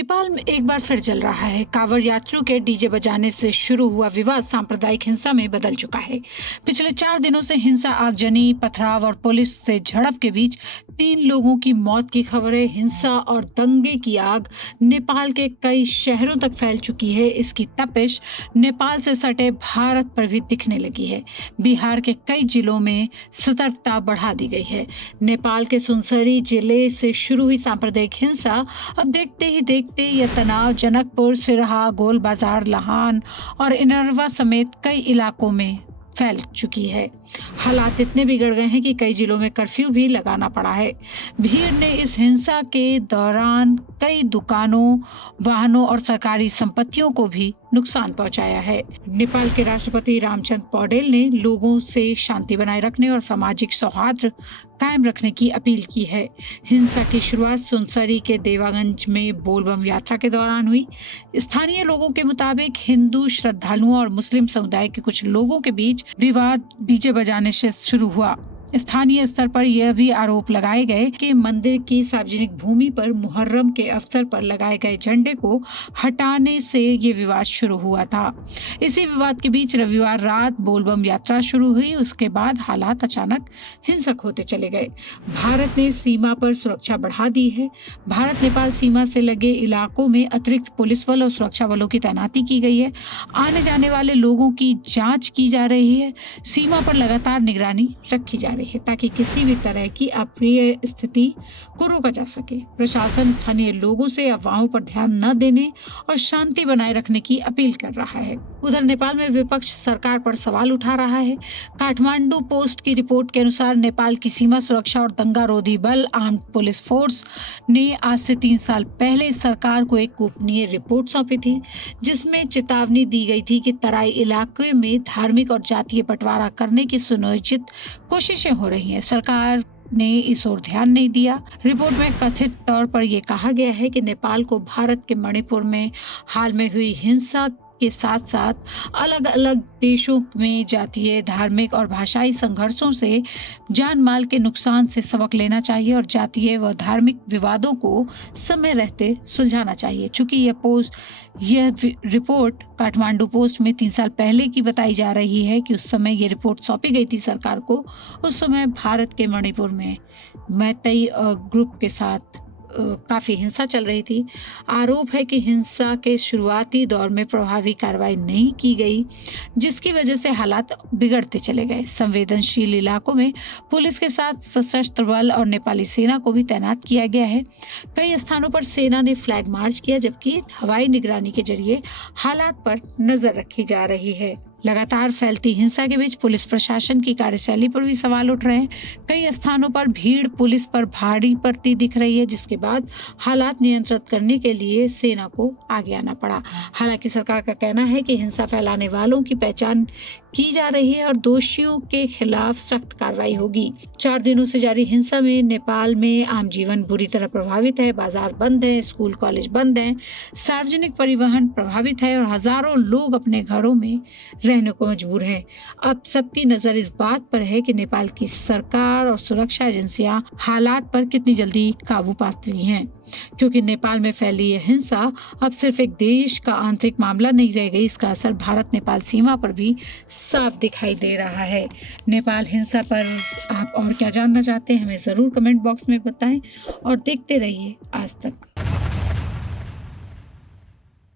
नेपाल में एक बार फिर जल रहा है। कांवड़ यात्रियों के डीजे बजाने से शुरू हुआ विवाद सांप्रदायिक हिंसा में बदल चुका है। पिछले 4 दिनों से हिंसा, आगजनी, पथराव और पुलिस से झड़प के बीच 3 लोगों की मौत की खबरें, हिंसा और दंगे की आग नेपाल के कई शहरों तक फैल चुकी है। इसकी तपिश नेपाल से सटे भारत पर भी दिखने लगी है। बिहार के कई जिलों में सतर्कता बढ़ा दी गई है। नेपाल के सुनसरी जिले से शुरू हुई सांप्रदायिक हिंसा अब देखते ही देखते यह तनाव जनकपुर, सिरहा, गोल बाजार, लाहान और इनरवा समेत कई इलाकों में फैल चुकी है। हालात इतने बिगड़ गए हैं कि कई जिलों में कर्फ्यू भी लगाना पड़ा है। भीड़ ने इस हिंसा के दौरान कई दुकानों, वाहनों और सरकारी संपत्तियों को भी नुकसान पहुंचाया है। नेपाल के राष्ट्रपति रामचंद्र पौडेल ने लोगों से शांति बनाए रखने और सामाजिक सौहार्द कायम रखने की अपील की है। हिंसा की शुरुआत सुनसरी के देवागंज में बोलबम यात्रा के दौरान हुई। स्थानीय लोगों के मुताबिक हिंदू श्रद्धालुओं और मुस्लिम समुदाय के कुछ लोगों के बीच विवाद डीजे बजाने से शुरू हुआ। स्थानीय स्तर पर यह भी आरोप लगाए गए कि मंदिर की सार्वजनिक भूमि पर मुहर्रम के अवसर पर लगाए गए झंडे को हटाने से ये विवाद शुरू हुआ था। इसी विवाद के बीच रविवार रात बोलबम यात्रा शुरू हुई। उसके बाद हालात अचानक हिंसक होते चले गए। भारत ने सीमा पर सुरक्षा बढ़ा दी है। भारत नेपाल सीमा से लगे इलाकों में अतिरिक्त पुलिस बल और सुरक्षा बलों की तैनाती की गई है। आने जाने वाले लोगों की जांच की जा रही है। सीमा पर लगातार निगरानी रखी जा रही है ताकि किसी भी तरह की अप्रिय स्थिति को रोका जा सके। प्रशासन स्थानीय लोगों से अफवाहों पर ध्यान न देने और शांति बनाए रखने की अपील कर रहा है। उधर नेपाल में विपक्ष सरकार पर सवाल उठा रहा है। काठमांडू पोस्ट की रिपोर्ट के अनुसार नेपाल की सीमा सुरक्षा और दंगारोधी बल आर्म्ड पुलिस फोर्स ने आज से 3 साल पहले सरकार को एक गोपनीय रिपोर्ट सौंपी थी, जिसमें चेतावनी दी गई थी कि तराई इलाके में धार्मिक और जातीय बंटवारा करने की सुनियोजित कोशिशें हो रही हैं। सरकार ने इस ओर ध्यान नहीं दिया। रिपोर्ट में कथित तौर पर यह कहा गया है कि नेपाल को भारत के मणिपुर में हाल में हुई हिंसा के साथ साथ अलग अलग देशों में जातीय, धार्मिक और भाषाई संघर्षों से जान माल के नुकसान से सबक लेना चाहिए और जातीय व धार्मिक विवादों को समय रहते सुलझाना चाहिए। चूंकि यह रिपोर्ट काठमांडू पोस्ट में 3 साल पहले की बताई जा रही है कि उस समय ये रिपोर्ट सौंपी गई थी सरकार को। उस समय भारत के मणिपुर में मैतेई ग्रुप के साथ काफी हिंसा चल रही थी। आरोप है कि हिंसा के शुरुआती दौर में प्रभावी कार्रवाई नहीं की गई, जिसकी वजह से हालात बिगड़ते चले गए। संवेदनशील इलाकों में पुलिस के साथ सशस्त्र बल और नेपाली सेना को भी तैनात किया गया है। कई स्थानों पर सेना ने फ्लैग मार्च किया, जबकि हवाई निगरानी के जरिए हालात पर नजर रखी जा रही है। लगातार फैलती हिंसा के बीच पुलिस प्रशासन की कार्यशैली पर भी सवाल उठ रहे हैं। कई स्थानों पर भीड़ पुलिस पर भारी पड़ती दिख रही है, जिसके बाद हालात नियंत्रित करने के लिए सेना को आगे आना पड़ा। हालांकि सरकार का कहना है कि हिंसा फैलाने वालों की पहचान की जा रही है और दोषियों के खिलाफ सख्त कार्रवाई होगी। 4 दिनों से जारी हिंसा में नेपाल में आम जीवन बुरी तरह प्रभावित है। बाजार बंद है, स्कूल कॉलेज बंद हैं, सार्वजनिक परिवहन प्रभावित है और हजारों लोग अपने घरों में रहने को मजबूर हैं। अब सबकी नजर इस बात पर है कि नेपाल की सरकार और सुरक्षा एजेंसियां हालात पर कितनी जल्दी काबू पाती हैं, क्योंकि नेपाल में फैली यह हिंसा अब सिर्फ एक देश का आंतरिक मामला नहीं रह गई। इसका असर भारत नेपाल सीमा पर भी साफ दिखाई दे रहा है। नेपाल हिंसा पर आप और क्या जानना चाहते हैं, हमें जरूर कमेंट बॉक्स में बताएं और देखते रहिए आज तक।